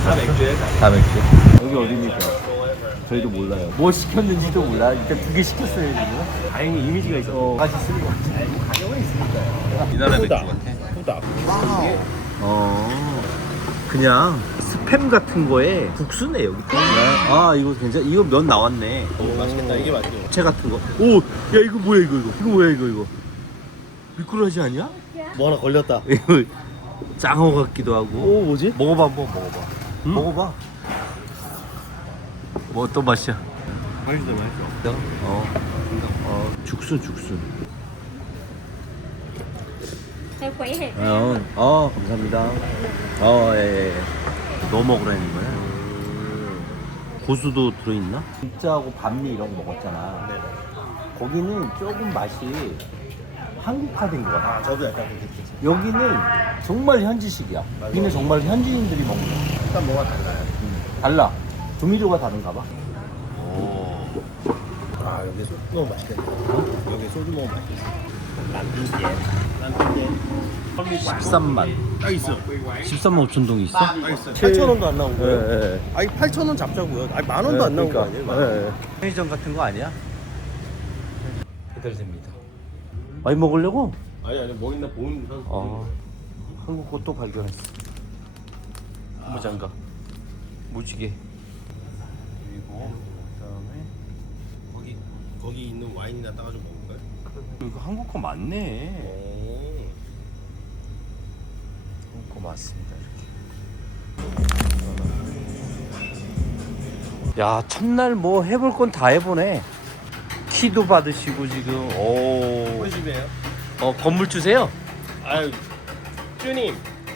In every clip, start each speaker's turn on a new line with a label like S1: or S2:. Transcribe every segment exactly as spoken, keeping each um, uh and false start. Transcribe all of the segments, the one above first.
S1: 다 맥주예요.
S2: 다 맥주. 여기 어디입니까? 저희도 몰라요. 뭐 시켰는지도 몰라. 일단 두 개 시켰어요 지금.
S1: 다행히 이미지가 있어.
S2: 어.
S1: 맛이 있으니까. 가격은 있으니까.
S2: 이 나라 맥주
S1: 후다.
S2: 같아.
S1: 후다.
S2: 어. 그냥 스팸 같은 거에 국수네 여기. 아 이거 괜찮. 이거 면 나왔네.
S1: 오, 맛있겠다. 이게 맞죠.
S2: 채 같은 거. 오, 야 이거 뭐야 이거 이거. 이거 뭐야 이거 이거. 미꾸라지 아니야?
S1: 뭐 하나 걸렸다.
S2: 이거 장어 같기도 하고.
S1: 오, 뭐지?
S2: 먹어봐 한번 먹어봐.
S1: 음?
S2: 먹어봐. 뭐 어떤 맛이야?
S1: 맛있어, 맛있어.
S2: 어. 어 죽순 죽순.
S3: Theo quẩy hẹp
S2: 어, 어 감사합니다. 어, 예, 예. 예. 뭐 먹으라는 거야? 고수도 들어있나? 진짜하고 반미 이런 거 먹었잖아.
S1: 네네.
S2: 거기는 조금 맛이 한국화된 거 같아.
S1: 아, 저도 약간 그렇게 느꼈어요.
S2: 여기는 정말 현지식이야. 여기는 정말 현지인들이 먹는 거.
S1: 일단 뭐가 달라요.
S2: 음, 달라. 조미료가 다른가 봐.
S1: 아, 여기 소주 먹으면 맛있겠다. 여기 소주 먹으면 맛있겠다. 란핑겐. 란핑겐.
S2: 십삼만.
S1: 딱 있어.
S2: 십삼만 오천 동이 있어?
S1: 딱 있어. 팔천 원도 안 나온 거예요?
S2: 예, 예.
S1: 아니, 팔천 원 잡자고요. 아니, 만 원도 안 나온 거 아니에요? 만 원.
S2: 예, 예. 편의점 같은 거 아니야? 배달됩니다. 많이 먹으려고?
S1: 아니, 아니, 뭐 있나 보는 선.
S2: 어. 한국 거 또 발견했어. 무장갑. 무지개. 그리고 그다음에
S1: 거기, 거기 있는 와인이나 따가지고 먹는 거예요?
S2: 이거 한국 거 맞네.
S1: 오.
S2: 한국 거 맞습니다. 이렇게. 야 첫날 뭐 해볼 건 다 해보네. 키도 받으시고 지금. 오.
S1: 우리 집이에요?
S2: 어 건물 주세요.
S1: 아유, 쭈님.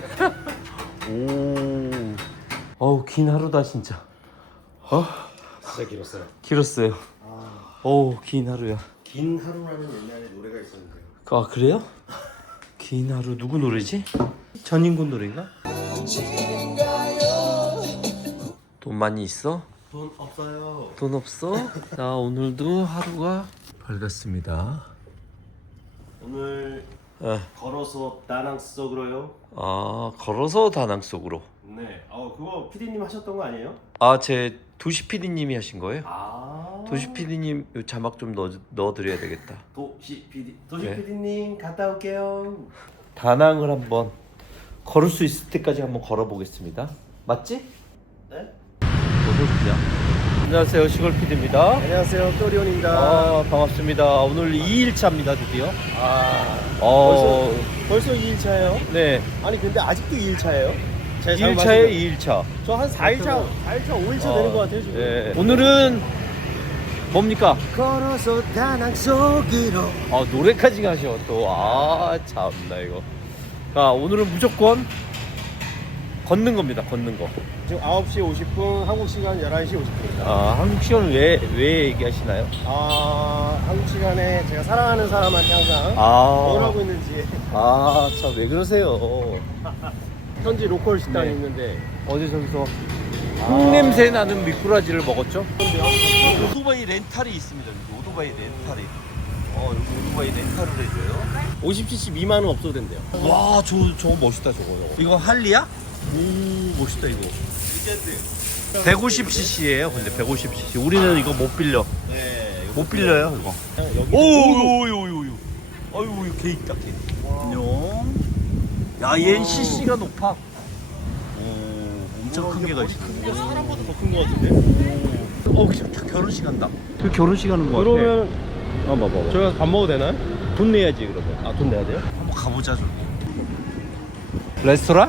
S2: 오. 어우 긴 하루다 진짜. 어?
S1: 진짜 길었어요.
S2: 길었어요.
S1: 아,
S2: 어우 긴 하루야.
S1: 긴 하루라는 옛날에 노래가 있었는데요.
S2: 아 그래요? 긴 하루 누구 노래지? 전인군 노래인가? 돈 많이 있어?
S1: 돈 없어요.
S2: 돈 없어? 자 오늘도 하루가 밝았습니다.
S1: 오늘
S2: 에.
S1: 걸어서 다낭 속으로요.
S2: 아 걸어서 다낭 속으로.
S1: 네. 어, 그거 피디님 하셨던 거 아니에요?
S2: 아 제 도시 피디님이 하신 거예요?
S1: 아.
S2: 도시 피디님 요 자막 좀 넣어 넣어드려야 되겠다.
S1: 도시 피디. 도시
S2: 네.
S1: 피디님 갔다 올게요.
S2: 다낭을 한번 걸을 수 있을 때까지 한번 걸어보겠습니다. 맞지?
S1: 네?
S2: 어서 오십시오. 안녕하세요 시골 피디입니다.
S1: 안녕하세요. 또리온입니다.
S2: 아 반갑습니다. 오늘 이 일차입니다 드디어.
S1: 아.
S2: 어,
S1: 벌써 벌써 이 일차예요?
S2: 네.
S1: 아니 근데 아직도 이 일차예요?
S2: 일 일차에 이 일차.
S1: 저한 사 일차, 사 일차, 오 일차 되는 것 같아요 지금.
S2: 네. 오늘은 뭡니까?
S1: 걸어서 다낭 속으로.
S2: 아 노래까지 가셔 또. 아 참나 이거. 아 오늘은 무조건 걷는 겁니다. 걷는 거.
S1: 지금 아홉 시 오십 분, 한국 시간 열한 시 오십 분입니다.
S2: 아 한국 시간 왜왜 얘기하시나요?
S1: 아, 한국 시간에 제가 사랑하는 사람한테 항상
S2: 아.
S1: 뭘 하고 있는지.
S2: 아 참 왜 그러세요?
S1: 현지 로컬 식당이
S2: 네.
S1: 있는데
S2: 어제 저기서 흙냄새 나는 미꾸라지를 먹었죠? 오토바이 렌탈이 있습니다. 여기 오토바이 렌탈이. 어 여기 오토바이 렌탈을 해줘요.
S1: 오십 씨씨 미만은 없어도 된대요.
S2: 와, 저 저거 멋있다 저거. 저거. 이거 할리야? 오, 멋있다 이거. 백오십 씨씨예요. 근데 백오십 씨씨. 우리는 이거 못 빌려.
S1: 네.
S2: 못 빌려요 이거.
S1: 여기.
S2: 오요요요요. 아유, 개 있다 개. 안녕. 야, 얘는 씨씨가 높아. 오, 엄청 큰 개가 있어.
S1: 이게 사람보다 더 큰 것 같은데?
S2: 어, 그냥 다 결혼식 한다. 그 결혼식 하는 거 같아.
S1: 그러면
S2: 어, 봐봐.
S1: 저희가 밥 먹어도 되나요?
S2: 돈 내야지 그러면.
S1: 아, 돈 내야 돼요?
S2: 한번 가보자 저기. 레스토랑?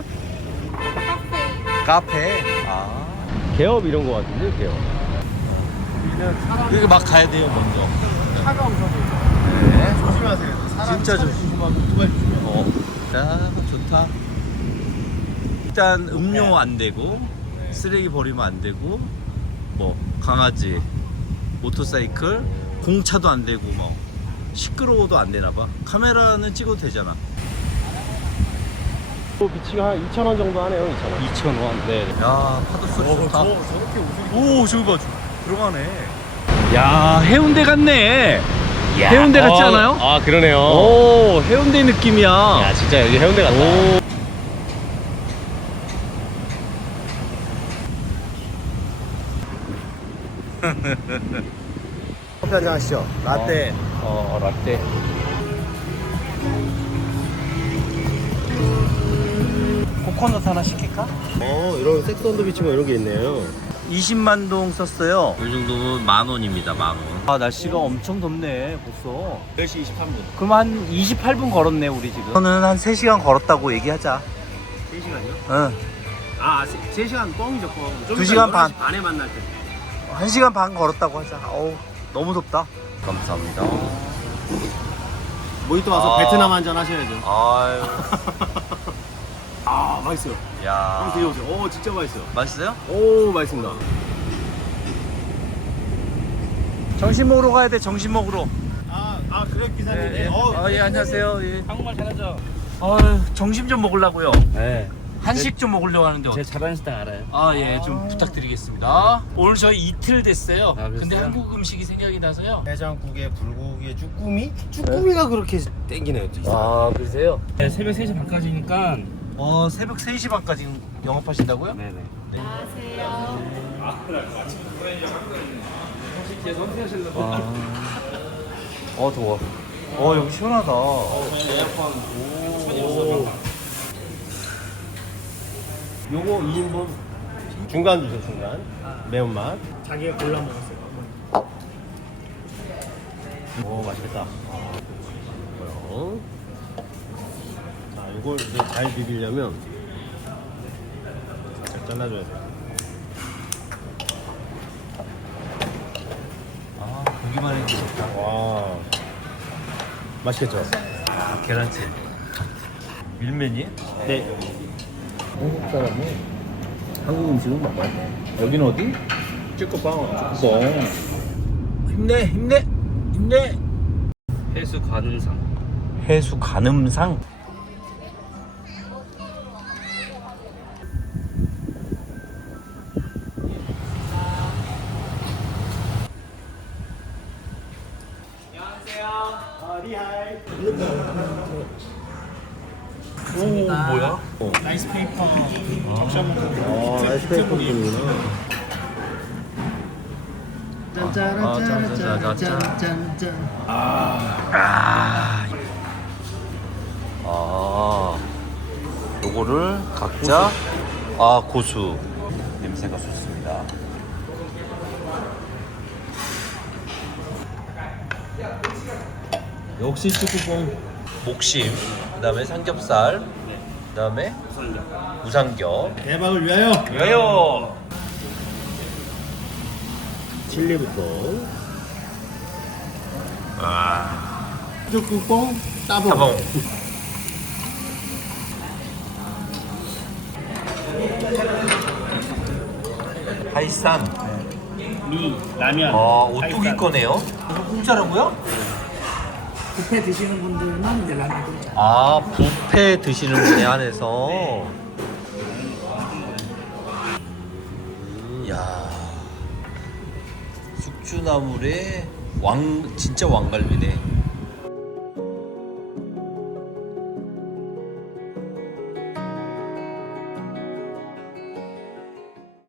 S2: 카페. 아.
S1: 개업 이런 거 같은데, 개업.
S2: 여기 막 가야 돼요 먼저.
S1: 차가 우선.
S2: 네.
S1: 조심하세요. 사람
S2: 진짜
S1: 차를
S2: 조심.
S1: 조심하고 오토바이 조심하고.
S2: 어. 야 좋다. 일단 음료 안 되고 쓰레기 버리면 안 되고 뭐 강아지, 모터사이클, 공차도 안 되고 뭐 시끄러워도 안 되나 봐. 카메라는 찍어도 되잖아.
S1: 또 비치가 한 이천 원 정도 하네요, 이천 원.
S2: 이천 원.
S1: 네.
S2: 야 파도 소리 좋다.
S1: 저, 저렇게 웃으니까.
S2: 오 저기 봐 저, 들어가네. 야 해운대 같네. 해운대 같지 않아요?
S1: 아, 그러네요.
S2: 오 해운대 느낌이야.
S1: 야, 진짜 여기 해운대 같다.
S2: 오.
S1: 커피 한잔 하시죠. 라떼.
S2: 어, 어 라떼. 코코넛 하나 시킬까?
S1: 어, 이런 섹스 언더 비치 뭐 이런 게 있네요.
S2: 이십만 동 썼어요. 이 정도면 만 원입니다, 만 원. 아, 날씨가 엄청 덥네, 벌써.
S1: 열 시 이십삼 분.
S2: 그럼 한 이십팔 분 걸었네, 우리 지금. 저는 한 세 시간 걸었다고 얘기하자.
S1: 세 시간이요?
S2: 응.
S1: 아, 세 시간 뻥이죠, 뻥. 좀
S2: 두
S1: 이따
S2: 시간 반.
S1: 열한 시 반에 만날 때.
S2: 한 시간 반 걸었다고 하자. 어우, 너무 덥다. 감사합니다.
S1: 모히또 와서
S2: 아.
S1: 베트남 한잔 하셔야죠.
S2: 아유.
S1: 아, 맛있어요.
S2: 야.
S1: 한번 드셔보세요. 오, 진짜 맛있어요.
S2: 맛있어요?
S1: 오, 맛있습니다.
S2: 점심 먹으러 가야 돼, 점심 먹으러.
S1: 아, 아 그래 기사님.
S2: 예, 예.
S1: 어,
S2: 아, 예, 안녕하세요. 예.
S4: 한국말 잘하죠?
S2: 아유, 점심 좀 먹으려고요.
S4: 네.
S2: 한식 좀 먹으려고 하는데
S4: 제
S2: 어떡해.
S4: 잘하는 식당 알아요.
S2: 아, 예, 좀 부탁드리겠습니다. 오늘 저희 이틀 됐어요.
S4: 아, 그랬어요?
S2: 근데 한국 음식이 생각이 나서요.
S1: 해장국에 불고기에 쭈꾸미? 쭈꾸미가 그렇게 땡기네요. 또 이상하게.
S2: 아, 그러세요?
S4: 네, 새벽 세 시 반까지니까.
S2: 어, 새벽 세 시 반까지 영업하신다고요?
S4: 네네.
S2: 아. 어, 더워. 어, 여기 시원하다.
S1: 요거 이 인분 중간 주세요, 중간. 매운맛.
S4: 자기가 골라 먹었어요.
S1: 오, 맛있겠다. 뭐요? 자, 이걸 이제 잘 비비려면 살짝 잘라줘야 돼요.
S2: 아, 보기만 해도 좋다.
S1: 와, 맛있겠죠?
S2: 아, 계란찜. 밀면이?
S1: 네.
S2: 한국 사람이 한국 음식은 먹어야 돼. 여기는 어디?
S1: 쭈꾸빵.
S2: 뻥. 힘내, 힘내, 힘내.
S4: 해수 가능상.
S2: 해수 가늠상.
S1: 아, 리하이.
S2: 오, 뭐야?
S4: 라이스페이퍼.
S1: 아, 아이스크림이구나.
S2: 짠짠짠짠짠짠. 아, 아, 요거를 각자 아 고수 냄새가 좋습니다.
S1: 역시 쭈꾸뽕.
S2: 목심, 그다음에 삼겹살, 그다음에 우삼겹.
S1: 대박을 위하여.
S2: 왜요?
S1: 칠리부터.
S2: 아,
S1: 쭈꾸뽕 따봉.
S2: 타봉. 하이산.
S4: 미, 라면.
S2: 아, 오뚜기 거네요. 이거 공짜라고요?
S4: 뷔페 드시는 분들만 이제 라면 끓이죠.
S2: 아, 뷔페 드시는 분에 한해서. 음, 야, 숙주나물에 왕 진짜 왕갈비네.